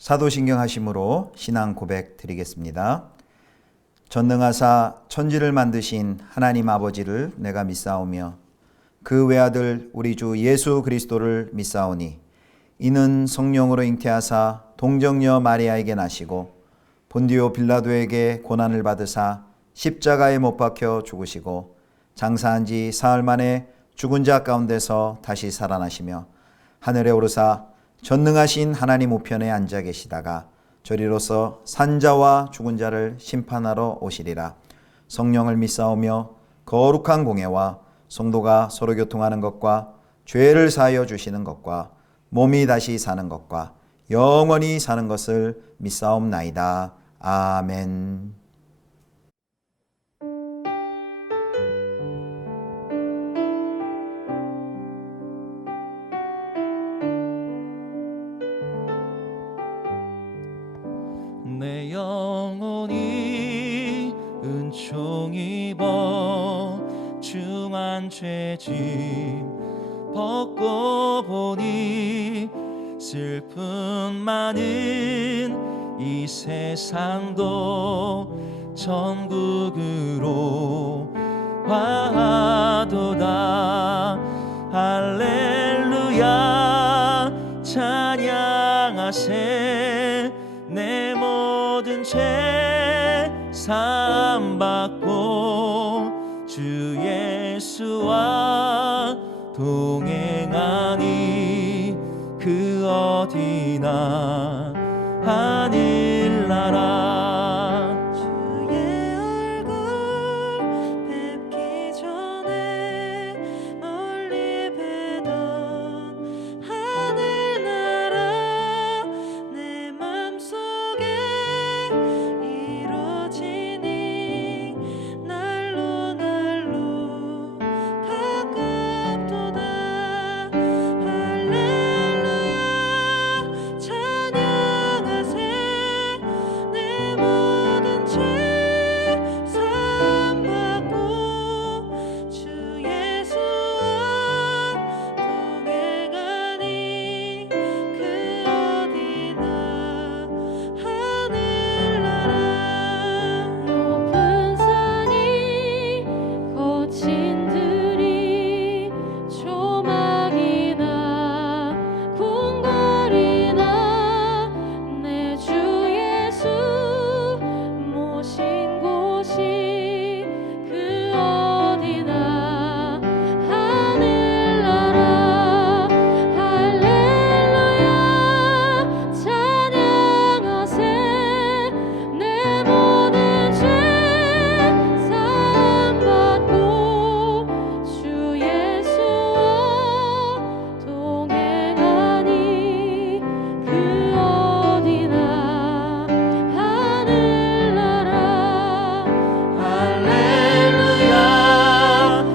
사도신경 하심으로 신앙 고백 드리겠습니다. 전능하사 천지를 만드신 하나님 아버지를 내가 믿사오며 그 외아들 우리 주 예수 그리스도를 믿사오니 이는 성령으로 잉태하사 동정녀 마리아에게 나시고 본디오 빌라도에게 고난을 받으사 십자가에 못 박혀 죽으시고 장사한 지 사흘 만에 죽은 자 가운데서 다시 살아나시며 하늘에 오르사 전능하신 하나님 우편에 앉아 계시다가 저리로서 산자와 죽은 자를 심판하러 오시리라. 성령을 믿사오며 거룩한 공예와 성도가 서로 교통하는 것과 죄를 사하여 주시는 것과 몸이 다시 사는 것과 영원히 사는 것을 믿사옵나이다. 아멘. 내 영혼이 은총 입어 중한 죄짐 벗고 보니 슬픔 많은 이 세상도 천국으로 화도다. 할렐루야 찬양하세. 내 모든 죄 사함받고 주 예수와 동행하니 그 어디나 하늘나라. 주의 얼굴 뵙기 전에 멀리 뵈던 하늘나라 내 맘속에 이루어지니 날로 날로 가깝도다. 할렐루야 찬양하세. 내 모든 죄 사함받고 주 예수와 동행하니 그 어디나 하늘나라. 높은 산이 거친 들이 조막이나 궁궐이나 내 주 예수 모신 곳이 그 어디나 하늘나라. 할렐루야 찬양하세. 내 모든 죄 사함받고 주 예수와 동행하니 그 어디나 하늘나라. 할렐루야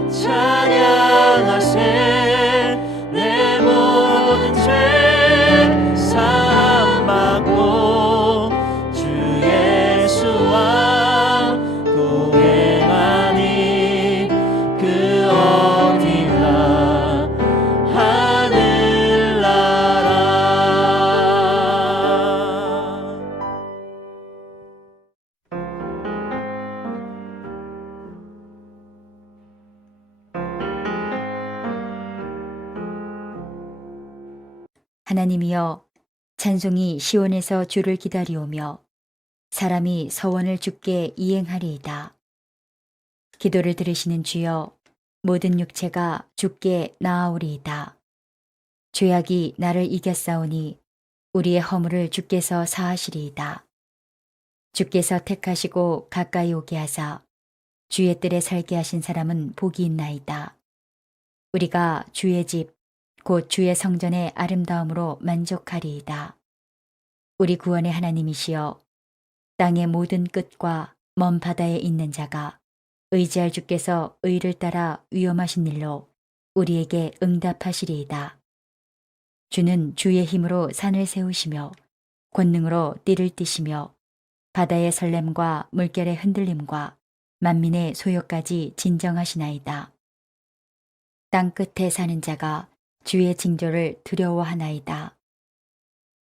찬양하세. 내 모든 죄 사함받고 주 예수와 동행하니 그 어디나 하늘나라. 하나님이여, 찬송이 시온에서 주를 기다리오며 사람이 서원을 주께 이행하리이다. 기도를 들으시는 주여, 모든 육체가 주께 나아오리이다. 죄악이 나를 이겼사오니 우리의 허물을 주께서 사하시리이다. 주께서 택하시고 가까이 오게 하사 주의 뜰에 살게 하신 사람은 복이 있나이다. 우리가 주의 집 곧 주의 성전의 아름다움으로 만족하리이다. 우리 구원의 하나님이시여, 땅의 모든 끝과 먼 바다에 있는 자가 의지할 주께서 의를 따라 위험하신 일로 우리에게 응답하시리이다. 주는 주의 힘으로 산을 세우시며 권능으로 띠를 띠시며 바다의 설렘과 물결의 흔들림과 만민의 소요까지 진정하시나이다. 땅 끝에 사는 자가 주의 징조를 두려워하나이다.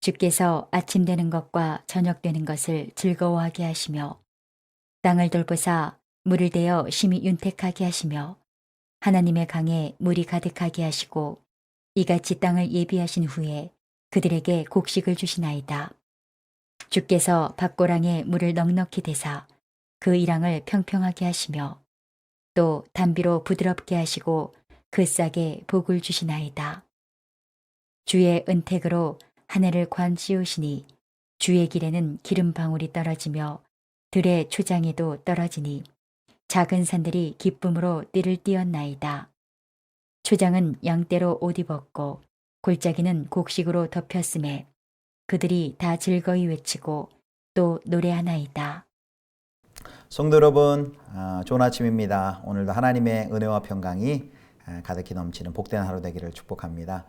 주께서 아침 되는 것과 저녁 되는 것을 즐거워하게 하시며 땅을 돌보사 물을 대어 심히 윤택하게 하시며 하나님의 강에 물이 가득하게 하시고 이같이 땅을 예비하신 후에 그들에게 곡식을 주시나이다. 주께서 밭고랑에 물을 넉넉히 대사 그 이랑을 평평하게 하시며 또 담비로 부드럽게 하시고 그 싹에 복을 주시나이다. 주의 은택으로 하늘을 관 씌우시니 주의 길에는 기름 방울이 떨어지며 들의 초장에도 떨어지니 작은 산들이 기쁨으로 띠를 띄었나이다. 초장은 양떼로 옷 입었고 골짜기는 곡식으로 덮였음에 그들이 다 즐거이 외치고 또 노래하나이다. 성도 여러분, 좋은 아침입니다. 오늘도 하나님의 은혜와 평강이 가득히 넘치는 복된 하루 되기를 축복합니다.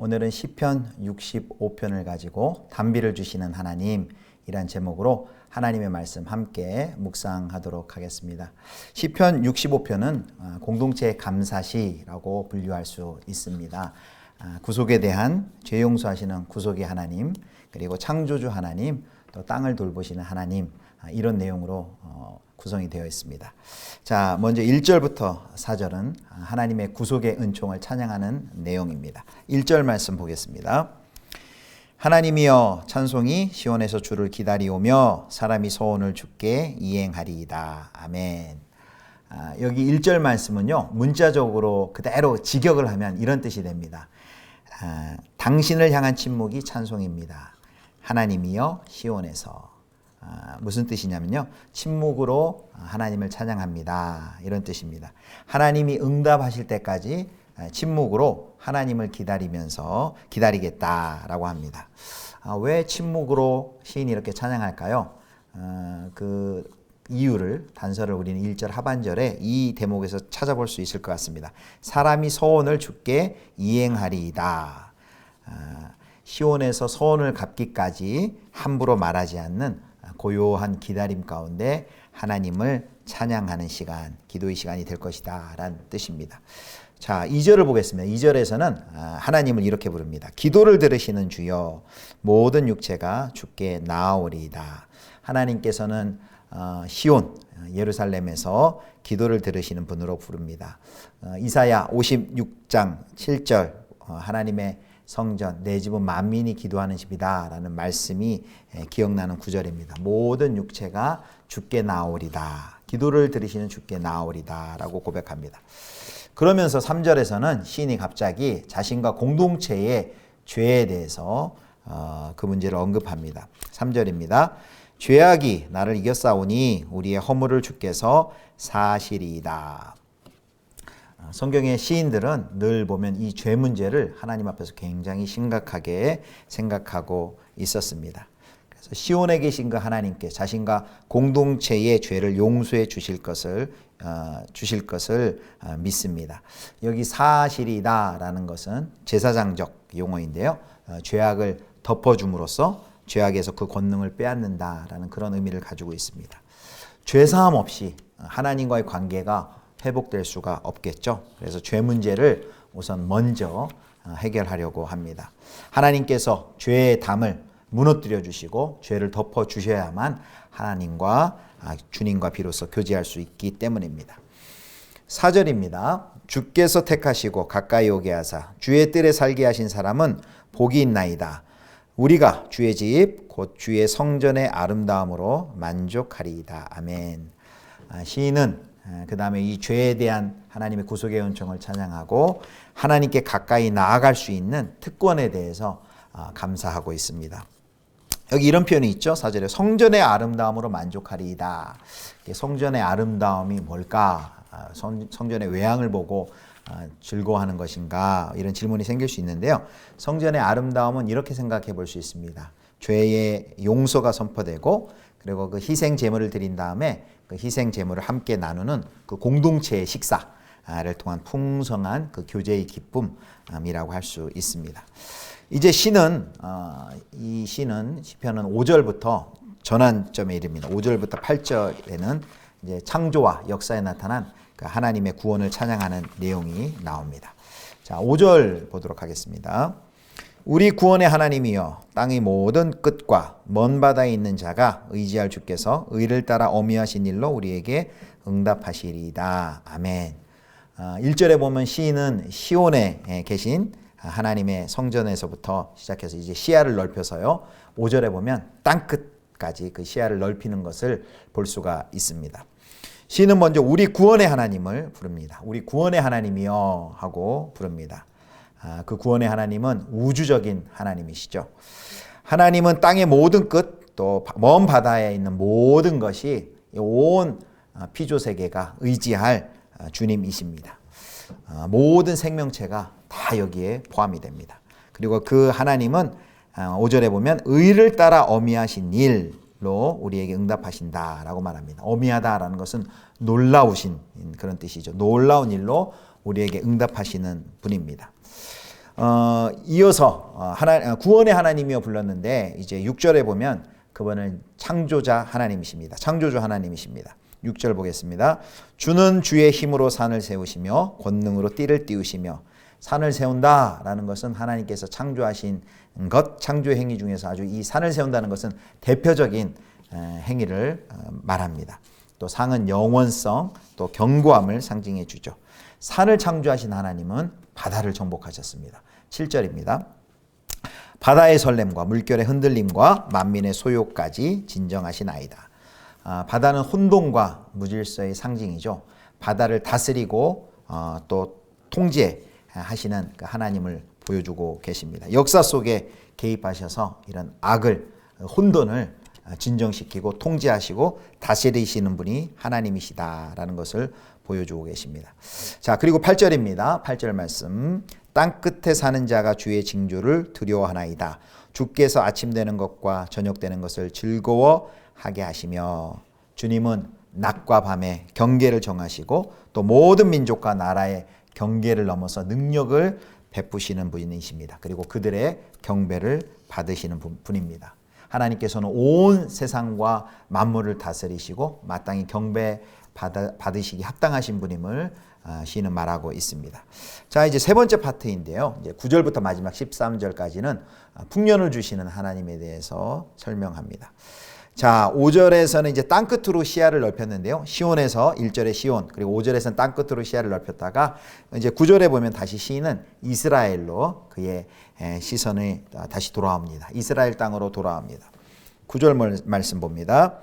오늘은 시편 65편을 가지고 담비를 주시는 하나님이란 제목으로 하나님의 말씀 함께 묵상하도록 하겠습니다. 시편 65편은 공동체의 감사시라고 분류할 수 있습니다. 구속에 대한 죄 용서하시는 구속의 하나님, 그리고 창조주 하나님, 또 땅을 돌보시는 하나님, 이런 내용으로 구성이 되어 있습니다. 자, 먼저 1절부터 4절은 하나님의 구속의 은총을 찬양하는 내용입니다. 1절 말씀 보겠습니다. 하나님이여 찬송이 시온에서 주를 기다리오며 사람이 소원을 주께 이행하리이다. 아멘. 여기 1절 말씀은요, 문자적으로 그대로 직역을 하면 이런 뜻이 됩니다. 당신을 향한 침묵이 찬송입니다. 하나님이여 시온에서. 무슨 뜻이냐면요, 침묵으로 하나님을 찬양합니다, 이런 뜻입니다. 하나님이 응답하실 때까지 침묵으로 하나님을 기다리겠다라고 합니다. 왜 침묵으로 시인이 이렇게 찬양할까요? 그 이유를, 단서를 우리는 1절 하반절에 이 대목에서 찾아볼 수 있을 것 같습니다. 사람이 소원을 주께 이행하리이다. 시온에서 소원을 갚기까지 함부로 말하지 않는 고요한 기다림 가운데 하나님을 찬양하는 시간, 기도의 시간이 될 것이다 라는 뜻입니다. 자, 2절을 보겠습니다. 2절에서는 하나님을 이렇게 부릅니다. 기도를 들으시는 주여 모든 육체가 주께 나아오리이다. 하나님께서는 시온, 예루살렘에서 기도를 들으시는 분으로 부릅니다. 이사야 56장 7절 하나님의 성전, 내 집은 만민이 기도하는 집이다 라는 말씀이 기억나는 구절입니다. 모든 육체가 주께 나오리다. 기도를 들으시는 주께 나오리다 라고 고백합니다. 그러면서 3절에서는 시인이 갑자기 자신과 공동체의 죄에 대해서 그 문제를 언급합니다. 3절입니다. 죄악이 나를 이겼사오니 우리의 허물을 주께서 사시리이다. 성경의 시인들은 늘 보면 이 죄 문제를 하나님 앞에서 굉장히 심각하게 생각하고 있었습니다. 그래서 시온에 계신 그 하나님께 자신과 공동체의 죄를 용서해 주실 것을 믿습니다. 여기 사실이다라는 것은 제사장적 용어인데요. 죄악을 덮어줌으로써 죄악에서 그 권능을 빼앗는다라는 그런 의미를 가지고 있습니다. 죄사함 없이 하나님과의 관계가 회복될 수가 없겠죠. 그래서 죄 문제를 우선 먼저 해결하려고 합니다. 하나님께서 죄의 담을 무너뜨려 주시고 죄를 덮어 주셔야만 하나님과 주님과 비로소 교제할 수 있기 때문입니다. 4절입니다. 주께서 택하시고 가까이 오게 하사 주의 뜰에 살게 하신 사람은 복이 있나이다. 우리가 주의 집 곧 주의 성전의 아름다움으로 만족하리이다. 아멘. 시인은 그 다음에 이 죄에 대한 하나님의 구속의 은총을 찬양하고 하나님께 가까이 나아갈 수 있는 특권에 대해서 감사하고 있습니다. 여기 이런 표현이 있죠. 4절에 성전의 아름다움으로 만족하리이다. 성전의 아름다움이 뭘까? 성전의 외양을 보고 즐거워하는 것인가? 이런 질문이 생길 수 있는데요. 성전의 아름다움은 이렇게 생각해 볼 수 있습니다. 죄의 용서가 선포되고 그리고 그 희생 제물을 드린 다음에 그 희생 제물을 함께 나누는 그 공동체의 식사를 통한 풍성한 그 교제의 기쁨이라고 할 수 있습니다. 이제 시는 이 시는 시편은 5절부터 전환점에 이릅니다. 5절부터 8절에는 이제 창조와 역사에 나타난 그 하나님의 구원을 찬양하는 내용이 나옵니다. 자, 5절 보도록 하겠습니다. 우리 구원의 하나님이여 땅의 모든 끝과 먼 바다에 있는 자가 의지할 주께서 의를 따라 어미하신 일로 우리에게 응답하시리이다. 아멘. 1절에 보면 시인은 시온에 계신 하나님의 성전에서부터 시작해서 이제 시야를 넓혀서요. 5절에 보면 땅끝까지 그 시야를 넓히는 것을 볼 수가 있습니다. 시인은 먼저 우리 구원의 하나님을 부릅니다. 우리 구원의 하나님이여 하고 부릅니다. 그 구원의 하나님은 우주적인 하나님이시죠. 하나님은 땅의 모든 끝, 또 먼 바다에 있는 모든 것이 온 피조세계가 의지할 주님이십니다. 모든 생명체가 다 여기에 포함이 됩니다. 그리고 그 하나님은 5절에 보면 의를 따라 어미하신 일로 우리에게 응답하신다라고 말합니다. 어미하다라는 것은 놀라우신 그런 뜻이죠. 놀라운 일로 우리에게 응답하시는 분입니다. 이어서 구원의 하나님이여 불렀는데 이제 6절에 보면 그분은 창조자 하나님이십니다. 창조주 하나님이십니다. 6절 보겠습니다. 주는 주의 힘으로 산을 세우시며 권능으로 띠를 띄우시며 산을 세운다라는 것은 하나님께서 창조하신 것, 창조 행위 중에서 아주 이 산을 세운다는 것은 대표적인 행위를 말합니다. 또 상은 영원성, 또 견고함을 상징해 주죠. 산을 창조하신 하나님은 바다를 정복하셨습니다. 7절입니다. 바다의 설렘과 물결의 흔들림과 만민의 소요까지 진정하시나이다. 바다는 혼돈과 무질서의 상징이죠. 바다를 다스리고 또 통제하시는 그 하나님을 보여주고 계십니다. 역사 속에 개입하셔서 이런 악을, 혼돈을 진정시키고 통제하시고 다스리시는 분이 하나님이시다라는 것을 보여주고 계십니다. 자, 그리고 8절입니다. 8절 말씀. 땅 끝에 사는 자가 주의 징조를 두려워하나이다. 주께서 아침 되는 것과 저녁 되는 것을 즐거워하게 하시며. 주님은 낮과 밤의 경계를 정하시고 또 모든 민족과 나라의 경계를 넘어서 능력을 베푸시는 분이십니다. 그리고 그들의 경배를 받으시는 분입니다. 하나님께서는 온 세상과 만물을 다스리시고 마땅히 경배 받으시기 합당하신 분임을 시인은 말하고 있습니다. 자, 이제 세 번째 파트인데요. 이제 9절부터 마지막 13절까지는 풍년을 주시는 하나님에 대해서 설명합니다. 자, 5절에서는 이제 땅끝으로 시야를 넓혔는데요. 시온에서 1절에 시온, 그리고 5절에서는 땅끝으로 시야를 넓혔다가 이제 9절에 보면 다시 시인은 이스라엘로 그의 시선이 다시 돌아옵니다. 이스라엘 땅으로 돌아옵니다. 9절 말씀 봅니다.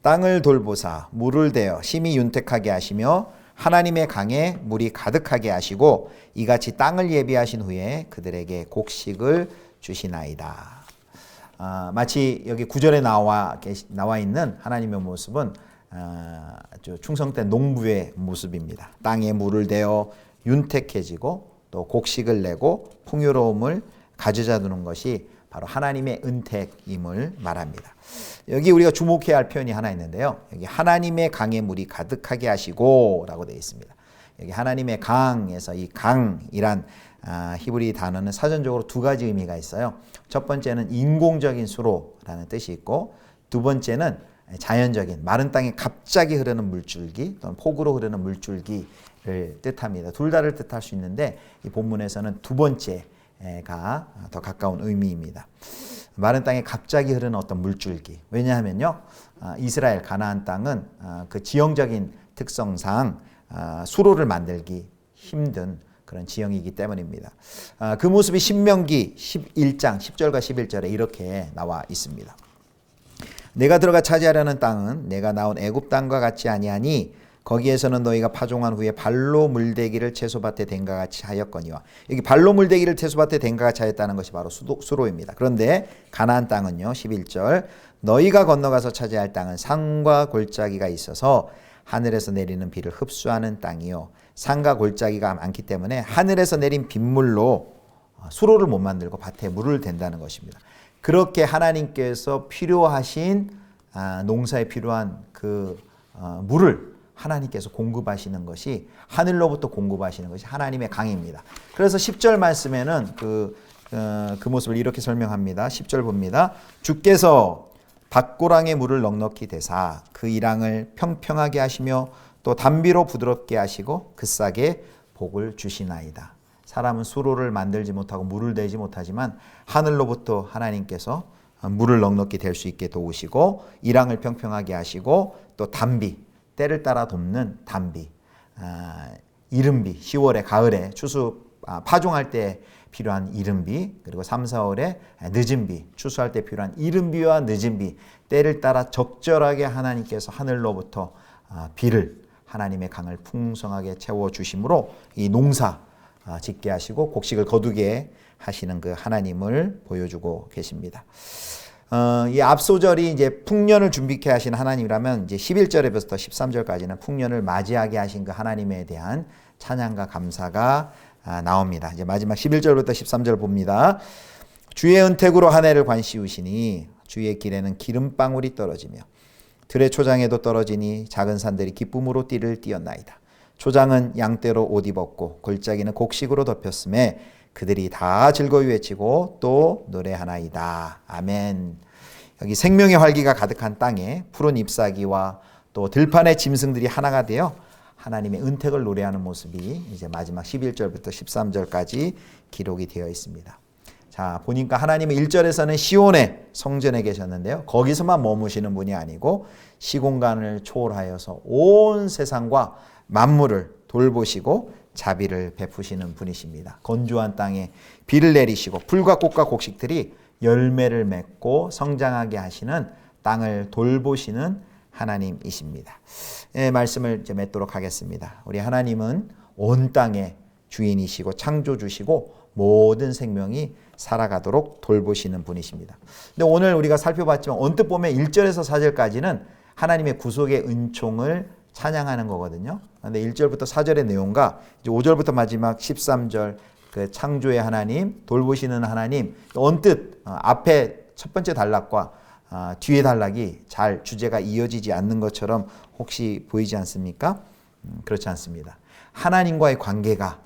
땅을 돌보사 물을 대어 심히 윤택하게 하시며 하나님의 강에 물이 가득하게 하시고 이같이 땅을 예비하신 후에 그들에게 곡식을 주시나이다. 마치 여기 9절에 나와 있는 하나님의 모습은 아주 충성된 농부의 모습입니다. 땅에 물을 대어 윤택해지고 또 곡식을 내고 풍요로움을 가져다 두는 것이 바로 하나님의 은택임을 말합니다. 여기 우리가 주목해야 할 표현이 하나 있는데요. 여기 하나님의 강에 물이 가득하게 하시고 라고 되어 있습니다. 여기 하나님의 강에서 이 강이란 히브리 단어는 사전적으로 두 가지 의미가 있어요. 첫 번째는 인공적인 수로라는 뜻이 있고 두 번째는 자연적인 마른 땅에 갑자기 흐르는 물줄기 또는 폭우로 흐르는 물줄기를 뜻합니다. 둘 다를 뜻할 수 있는데 이 본문에서는 두 번째가 더 가까운 의미입니다. 마른 땅에 갑자기 흐르는 어떤 물줄기. 왜냐하면요, 이스라엘 가나안 땅은 그 지형적인 특성상 수로를 만들기 힘든 그런 지형이기 때문입니다. 그 모습이 신명기 11장 10절과 11절에 이렇게 나와 있습니다. 내가 들어가 차지하려는 땅은 내가 나온 애굽 땅과 같지 아니하니 거기에서는 너희가 파종한 후에 발로 물대기를 채소밭에 댄과 같이 하였거니와. 여기 발로 물대기를 채소밭에 댄과 같이 하였다는 것이 바로 수로입니다. 그런데 가나안 땅은요, 11절 너희가 건너가서 차지할 땅은 산과 골짜기가 있어서 하늘에서 내리는 비를 흡수하는 땅이요 산과 골짜기가 많기 때문에 하늘에서 내린 빗물로 수로를 못 만들고 밭에 물을 댄다는 것입니다. 그렇게 하나님께서 필요하신 농사에 필요한 그 물을 하나님께서 공급하시는 것이 하늘로부터 공급하시는 것이 하나님의 강입니다. 그래서 10절 말씀에는 그 모습을 이렇게 설명합니다. 10절 봅니다. 주께서 밭고랑의 물을 넉넉히 대사 그 이랑을 평평하게 하시며 또 담비로 부드럽게 하시고 그 싹에 복을 주시나이다. 사람은 수로를 만들지 못하고 물을 대지 못하지만 하늘로부터 하나님께서 물을 넉넉히 댈 수 있게 도우시고 이랑을 평평하게 하시고 또 단비, 때를 따라 돕는 단비, 이른비, 10월에 가을에 파종할 때 필요한 이른비, 그리고 3, 4월에 늦은비, 추수할 때 필요한 이른비와 늦은비, 때를 따라 적절하게 하나님께서 하늘로부터 비를, 하나님의 강을 풍성하게 채워주심으로 이 농사 짓게 하시고 곡식을 거두게 하시는 그 하나님을 보여주고 계십니다. 이 앞소절이 이제 풍년을 준비케 하신 하나님이라면 이제 11절에부터 13절까지는 풍년을 맞이하게 하신 그 하나님에 대한 찬양과 감사가 나옵니다. 이제 마지막 11절부터 13절 봅니다. 주의 은택으로 한 해를 관시우시니 주의 길에는 기름방울이 떨어지며 들의 초장에도 떨어지니 작은 산들이 기쁨으로 띠를 띄었나이다. 초장은 양떼로 옷 입었고 골짜기는 곡식으로 덮였음에 그들이 다 즐거이 외치고 또 노래하나이다. 아멘. 여기 생명의 활기가 가득한 땅에 푸른 잎사귀와 또 들판의 짐승들이 하나가 되어 하나님의 은택을 노래하는 모습이 이제 마지막 11절부터 13절까지 기록이 되어 있습니다. 자, 보니까 하나님은 1절에서는 시온의 성전에 계셨는데요. 거기서만 머무시는 분이 아니고 시공간을 초월하여서 온 세상과 만물을 돌보시고 자비를 베푸시는 분이십니다. 건조한 땅에 비를 내리시고 풀과 꽃과 곡식들이 열매를 맺고 성장하게 하시는 땅을 돌보시는 하나님이십니다. 말씀을 이제 맺도록 하겠습니다. 우리 하나님은 온 땅의 주인이시고 창조주시고 모든 생명이 살아가도록 돌보시는 분이십니다. 근데 오늘 우리가 살펴봤지만 언뜻 보면 1절에서 4절까지는 하나님의 구속의 은총을 찬양하는 거거든요. 그런데 1절부터 4절의 내용과 이제 5절부터 마지막 13절 그 창조의 하나님, 돌보시는 하나님, 언뜻 앞에 첫 번째 단락과 뒤에 단락이 잘 주제가 이어지지 않는 것처럼 혹시 보이지 않습니까? 그렇지 않습니다. 하나님과의 관계가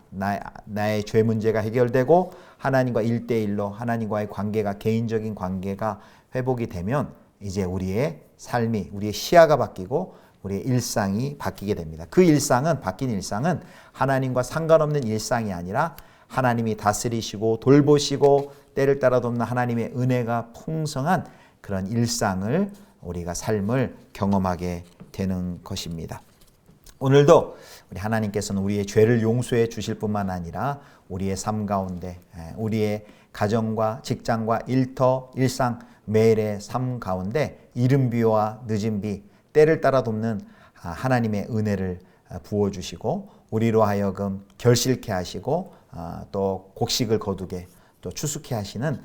나의 죄 문제가 해결되고 하나님과 1대1로 하나님과의 관계가 개인적인 관계가 회복이 되면 이제 우리의 삶이 우리의 시야가 바뀌고 우리의 일상이 바뀌게 됩니다. 그 일상은 바뀐 일상은 하나님과 상관없는 일상이 아니라 하나님이 다스리시고 돌보시고 때를 따라 돕는 하나님의 은혜가 풍성한 그런 일상을 우리가 삶을 경험하게 되는 것입니다. 오늘도 우리 하나님께서는 우리의 죄를 용서해 주실 뿐만 아니라 우리의 삶 가운데 우리의 가정과 직장과 일터, 일상, 매일의 삶 가운데 이른 비와 늦은 비, 때를 따라 돕는 하나님의 은혜를 부어주시고 우리로 하여금 결실케 하시고 또 곡식을 거두게 또 추수케 하시는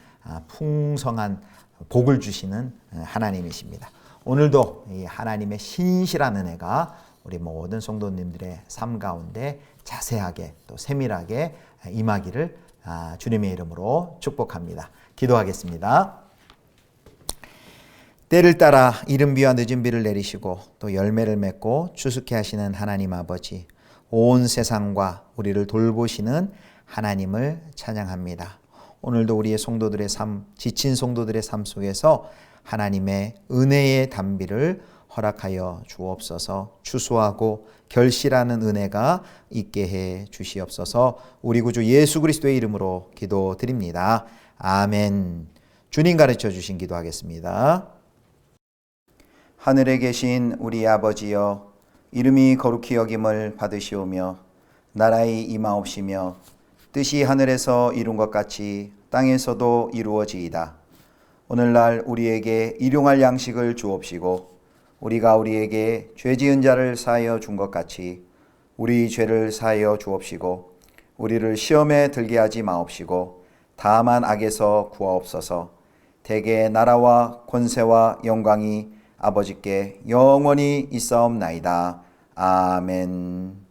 풍성한 복을 주시는 하나님이십니다. 오늘도 이 하나님의 신실한 은혜가 우리 모든 성도님들의 삶 가운데 자세하게 또 세밀하게 임하기를 주님의 이름으로 축복합니다. 기도하겠습니다. 때를 따라 이른 비와 늦은 비를 내리시고 또 열매를 맺고 추수케 하시는 하나님 아버지, 온 세상과 우리를 돌보시는 하나님을 찬양합니다. 오늘도 우리의 성도들의 삶, 지친 성도들의 삶 속에서 하나님의 은혜의 단비를 허락하여 주옵소서. 추수하고 결실하는 은혜가 있게 해 주시옵소서. 우리 구주 예수 그리스도의 이름으로 기도드립니다. 아멘. 주님 가르쳐 주신 기도하겠습니다. 하늘에 계신 우리 아버지여, 이름이 거룩히 여김을 받으시오며 나라의 임하옵시며 뜻이 하늘에서 이룬 것 같이 땅에서도 이루어지이다. 오늘날 우리에게 일용할 양식을 주옵시고 우리가 우리에게 죄지은 자를 사하여 준 것 같이 우리 죄를 사하여 주옵시고 우리를 시험에 들게 하지 마옵시고 다만 악에서 구하옵소서. 대개 나라와 권세와 영광이 아버지께 영원히 있사옵나이다. 아멘.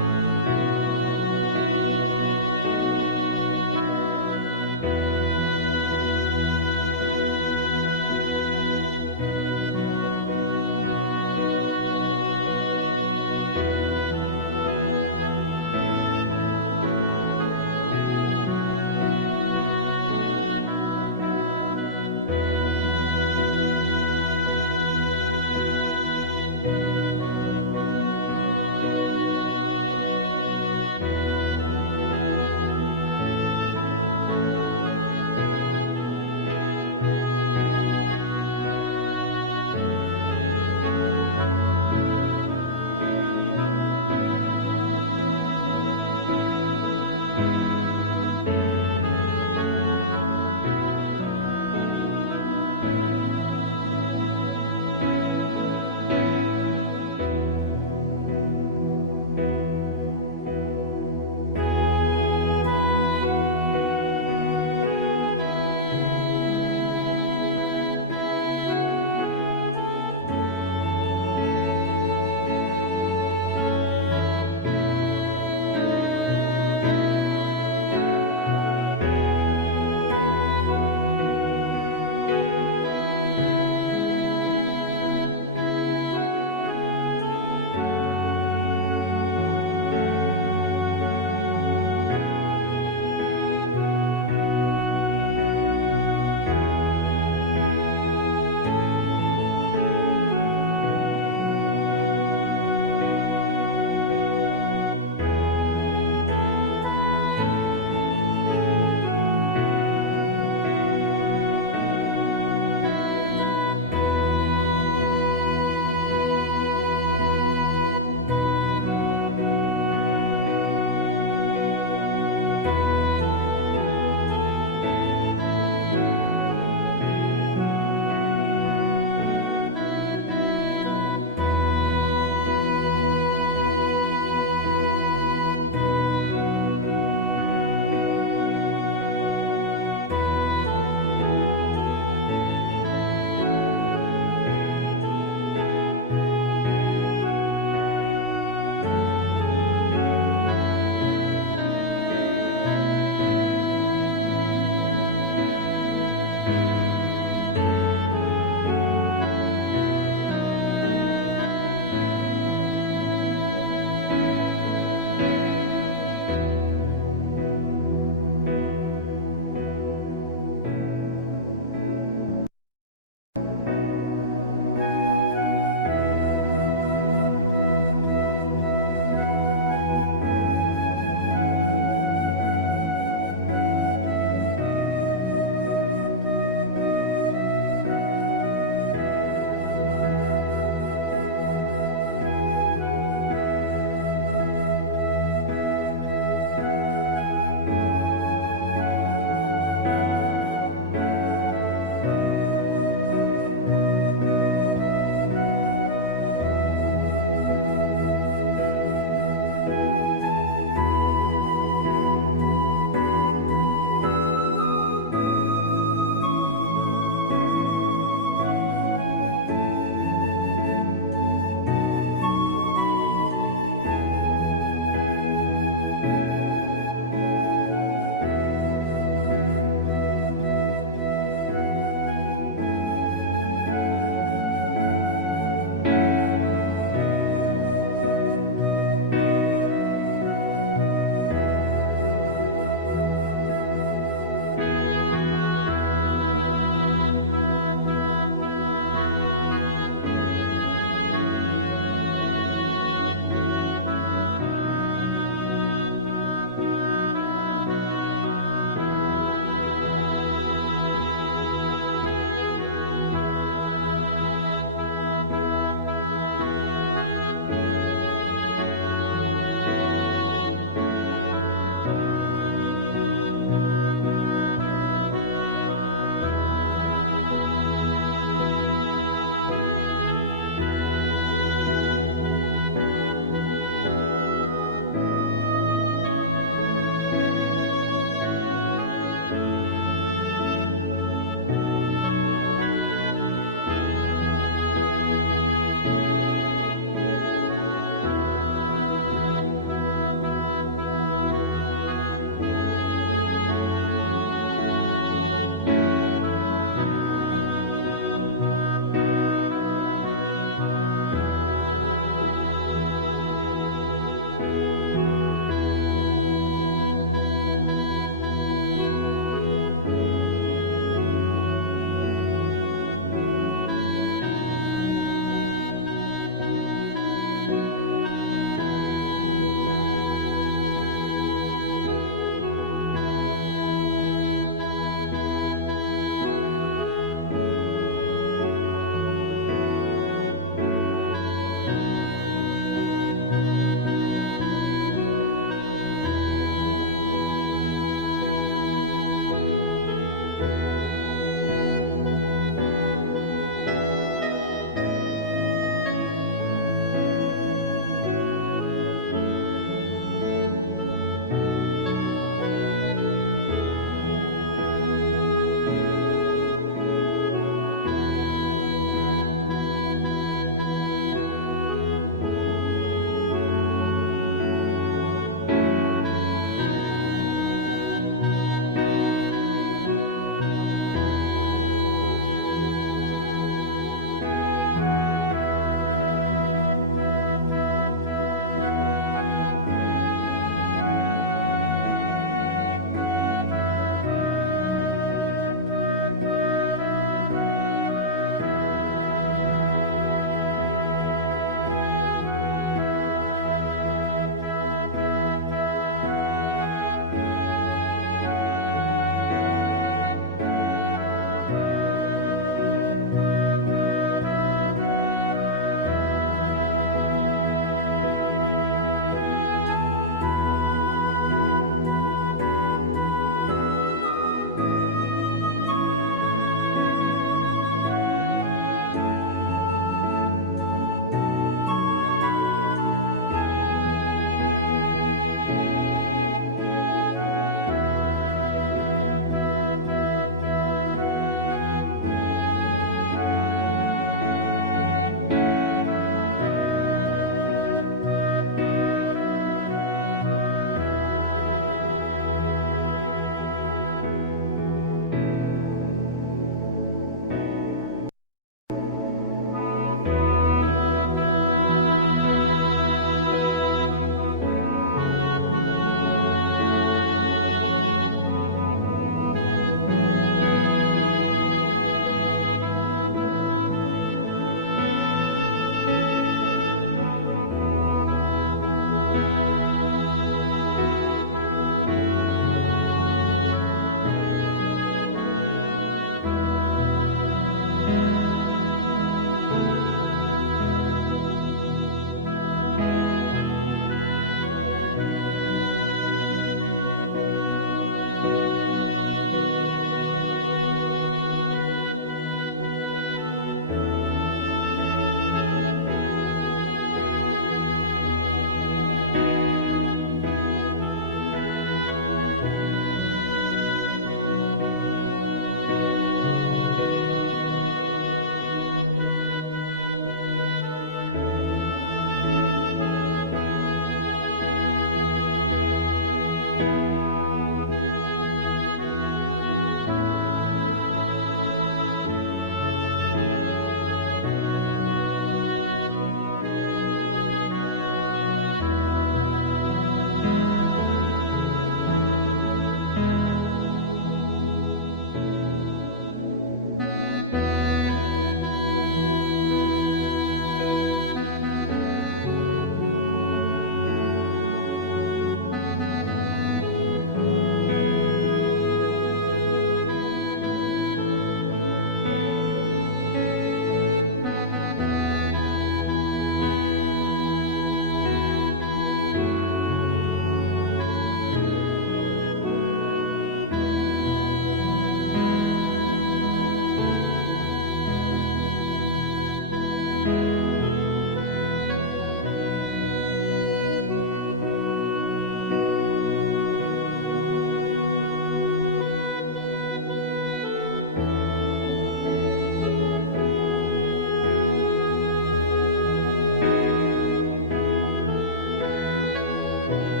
주